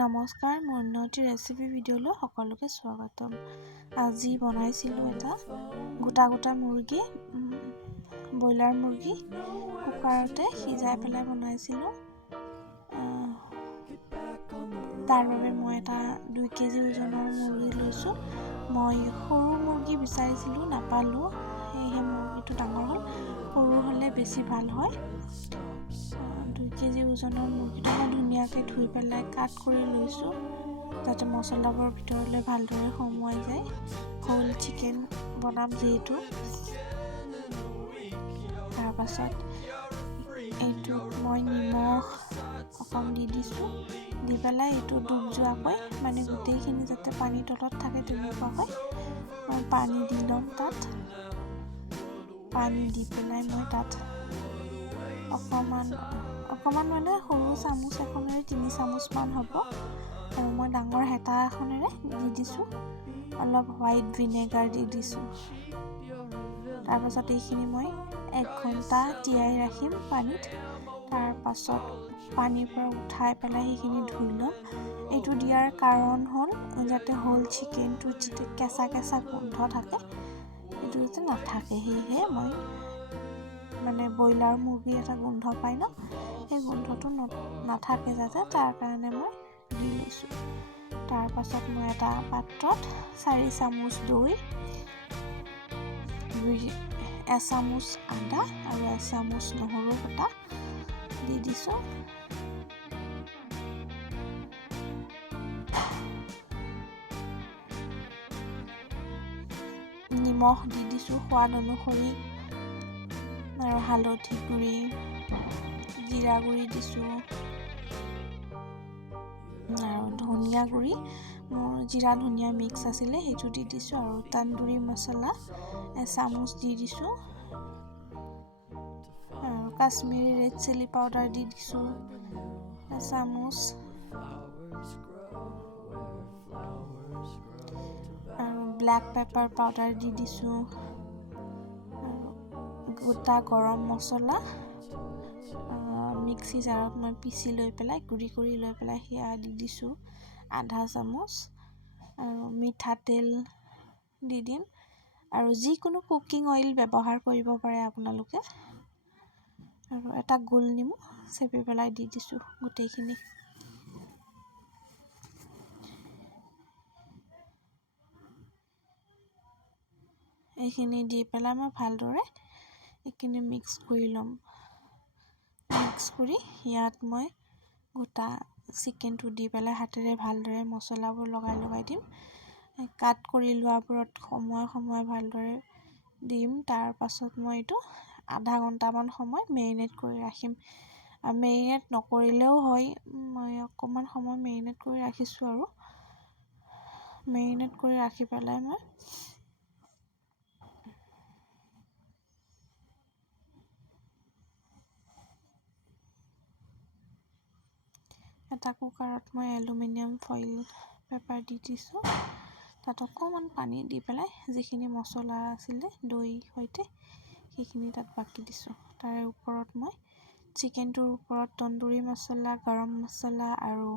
নমস্কাৰ, মোৰ উন্নতি ৰেচিপি ভিডিঅ'লৈ সকলোকে স্বাগতম। আজি বনাইছিলোঁ এটা গোটা মুৰ্গী, ব্ৰইলাৰ মুৰ্গী কুকাৰতে সিজাই পেলাই বনাইছিলোঁ। তাৰ বাবে মই এটা 2 কেজি ওজনৰ মুৰ্গী লৈছোঁ। মই সৰু মুৰ্গী বিচাৰিছিলোঁ, নাপালোঁ, সেয়েহে মুৰ্গীটো ডাঙৰ হ'ল। সৰু হ'লে বেছি ভাল হয়। 2 কেজি ওজনৰ মুৰ্গীটো মই ধুনীয়াকৈ ধুই পেলাই কাট কৰি লৈছোঁ, যাতে মছলাবোৰ ভিতৰলৈ ভালদৰে সোমোৱাই যায়। হোল চিকেন বনাম যিহেতু। তাৰপাছত এইটোত মই নিমখ অকণ দি দিছোঁ, দি পেলাই এইটো ডুব যোৱাকৈ, মানে গোটেইখিনি যাতে পানীৰ তলত থাকে তেনেকুৱাকৈ মই পানী দি ল'ম। তাত পানী দি পেলাই মই তাত অকণমান মানে সৰু চামুচ এখনেৰে 3 চামুচমান হ'ব, আৰু মই ডাঙৰ হেতা এখনেৰে দি দিছোঁ। অলপ হোৱাইট ভিনেগাৰ দি দিছোঁ। তাৰপাছত এইখিনি মই 1 ঘণ্টা তিয়াই ৰাখিম পানীত। তাৰপাছত পানীৰ পৰা উঠাই পেলাই সেইখিনি ধুই ল'ম। এইটো দিয়াৰ কাৰণ হ'ল যাতে হোল চিকেনটোত যিটো কেঁচা গোন্ধ থাকে সেইটো যাতে নাথাকে। সেয়েহে মই মানে ব্ৰইলাৰ মুৰ্গী এটা গোন্ধ পাই ন, সেই গোন্ধটো নাথাকে যাতে, তাৰ কাৰণে মই দি লৈছোঁ। তাৰপাছত মই এটা পাত্ৰত 4 চামুচ দৈ, 1 চামুচ আদা আৰু 1 চামুচ নহৰু বটা দি দিছোঁ। নিমখ দি দিছোঁ সোৱাদ অনুসৰি, আৰু হালধি গুড়ি, জিৰা গুড়ি দিছোঁ, আৰু ধনিয়া গুড়ি, মোৰ জিৰা ধনিয়া মিক্স আছিলে সেইটো দি দিছোঁ, আৰু তন্দুৰী মছলা 1 চামুচ দি দিছোঁ, আৰু কাশ্মীৰী ৰেড চিলি পাউডাৰ দি দিছোঁ 1 চামুচ, আৰু ব্লেক পেপাৰ পাউডাৰ দি দিছোঁ, আৰু গোটা গৰম মছলা মিক্সি জাৰত মই পিচি লৈ পেলাই গুড়ি কৰি লৈ পেলাই সেয়া দি দিছোঁ 1/2 চামুচ, আৰু মিঠাতেল দি দিম, আৰু যিকোনো কুকিং অইল ব্যৱহাৰ কৰিব পাৰে আপোনালোকে, আৰু এটা গোল নেমু চেপি পেলাই দি দিছোঁ গোটেইখিনি। এইখিনি দি পেলাই মই ভালদৰে এইখিনি মিক্স কৰি ল'ম। মিক্স কৰি ইয়াত মই গোটা চিকেনটো দি পেলাই হাতেৰে ভালদৰে মছলাবোৰ লগাই দিম। কাট কৰি লোৱাবোৰত সময়ে ভালদৰে দিম। তাৰপাছত মই এইটো আধা ঘণ্টামান সময় মেৰিনেট কৰি ৰাখিম। মেৰিনেট নকৰিলেও হয়, মই অকণমান সময় মেৰিনেট কৰি ৰাখিছোঁ, আৰু মেৰিনেট কৰি ৰাখি পেলাই মই এটা কুকাৰত মই এলুমিনিয়াম ফইল পেপাৰ দি দিছোঁ। তাত অকণমান পানী দি পেলাই যিখিনি মছলা আছিলে দৈ সৈতে সেইখিনি তাত বাকি দিছোঁ। তাৰে ওপৰত মই চিকেনটোৰ ওপৰত তন্দুৰী মছলা, গৰম মছলা আৰু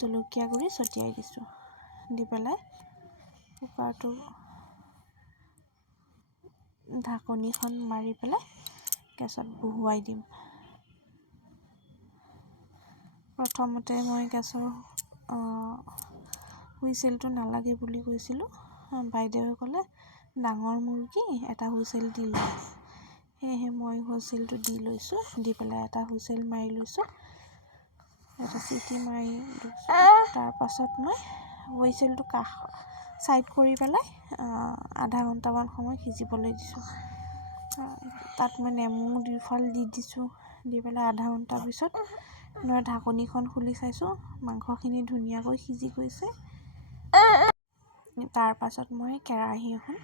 জলকীয়া গুড়ি ছটিয়াই দিছোঁ। দি পেলাই কুকাৰটো ঢাকনিখন মাৰি পেলাই গেছত বহুৱাই দিম। প্ৰথমতে মই গেছৰ হুইচেলটো নালাগে বুলি কৈছিলোঁ। বাইদেৱে ক'লে ডাঙৰ মুৰ্গী এটা হুইচেল দি লোৱা, সেয়েহে মই হুইচেলটো দি লৈছোঁ। দি পেলাই এটা হুইচেল মাৰি লৈছোঁ, এটা চিটি মাৰি লৈছোঁ। তাৰপাছত মই হুইচেলটো ছাইড কৰি পেলাই আধা ঘণ্টামান সময় সিজিবলৈ দিছোঁ। তাত মই নেমু 2 ফাল দি দিছোঁ। দি পেলাই আধা ঘণ্টাৰ পিছত মই ঢাকনিখন খুলি চাইছোঁ, মাংসখিনি ধুনীয়াকৈ সিজি গৈছে। তাৰপাছত মই কেৰাহী এখন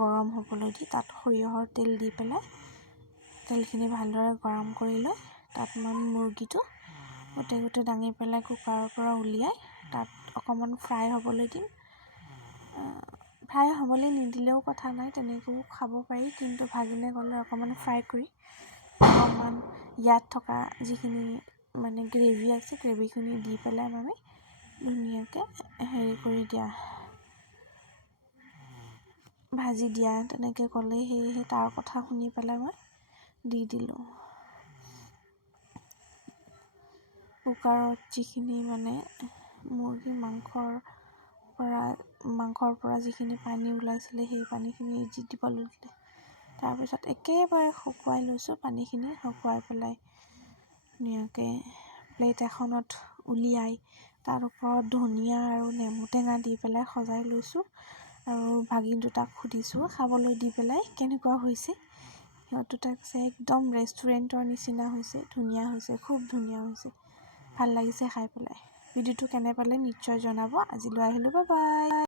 গৰম হ'বলৈ দি তাত সৰিয়হৰ তেল দি পেলাই তেলখিনি ভালদৰে গৰম কৰি লৈ তাত মই মুৰ্গীটো গোটেই দাঙি পেলাই কুকাৰৰ পৰা উলিয়াই তাত অকণমান ফ্ৰাই হ'বলৈ দিম। ফ্ৰাই হ'বলৈ নিদিলেও কথা নাই, তেনেকৈও খাব পাৰি, কিন্তু ভাগিলে গ'লে অকণমান ফ্ৰাই কৰি অকণমান ইয়াত থকা যিখিনি মানে গ্ৰেভি আছে, গ্ৰেভিখিনি দি পেলাই মানে ধুনীয়াকৈ হেৰি কৰি দিয়া, ভাজি দিয়া তেনেকৈ ক'লে সেই তাৰ কথা শুনি পেলাই মই দি দিলোঁ। কুকাৰত যিখিনি মানে মুৰ্গী মাংসৰ পৰা যিখিনি পানী ওলাইছিলে সেই পানীখিনি দি দিব লাগিলে। তাৰপিছত একেবাৰে শুকুৱাই লৈছোঁ, পানীখিনি শুকুৱাই পেলাই ধুনীয়াকৈ প্লেট এখনত উলিয়াই তাৰ ওপৰত ধনিয়া আৰু নেমু টেঙা দি পেলাই সজাই লৈছোঁ। আৰু ভাগিন দুটাক সুধিছোঁ খাবলৈ দি পেলাই কেনেকুৱা হৈছে। সিহঁত দুটাক কৈছে একদম ৰেষ্টুৰেণ্টৰ নিচিনা হৈছে, ধুনীয়া হৈছে, খুব ধুনীয়া হৈছে, ভাল লাগিছে খাই পেলাই। ভিডিঅ'টো কেনে পালে নিশ্চয় জনাব। আজিলৈ আহিলোঁ, বাই বাই।